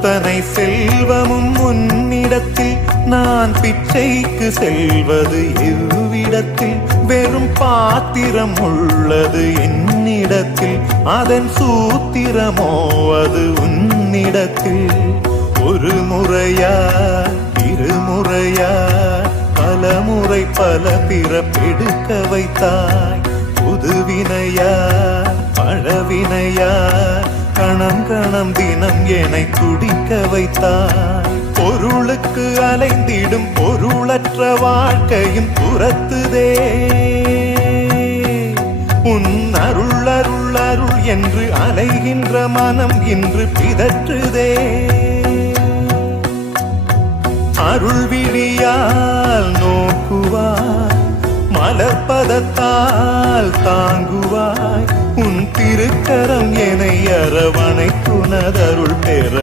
அத்தனை செல்வமும் உன்னிடத்தில் நான் பிச்சைக்கு செல்வது எவ்விடத்தில் வெறும் பாத்திரம் உள்ளது என்னிடத்தில் அதன் சூத்திரமோ அது உன்னிடத்தில் ஒரு முறையா இருமுறையா பல முறை பல பிறப்பெடுக்க வைத்தாய் புதுவினையா பழவினையா கணம் கணம் தினம் என்னை துடிக்க வைத்தாய் பொருளுக்கு அலைந்திடும் பொருளற்ற வாழ்க்கையும் துரத்துதே உன் அருள் அருள் அருள் என்று அலைகின்ற மனம் இன்று பிதற்றுதே அருள் விழியால் நோக்குவாய் மலர்பதத்தால் தாங்குவாய் உன் திருக்கரம் என்னை அரவணைத்துனதருள் பெற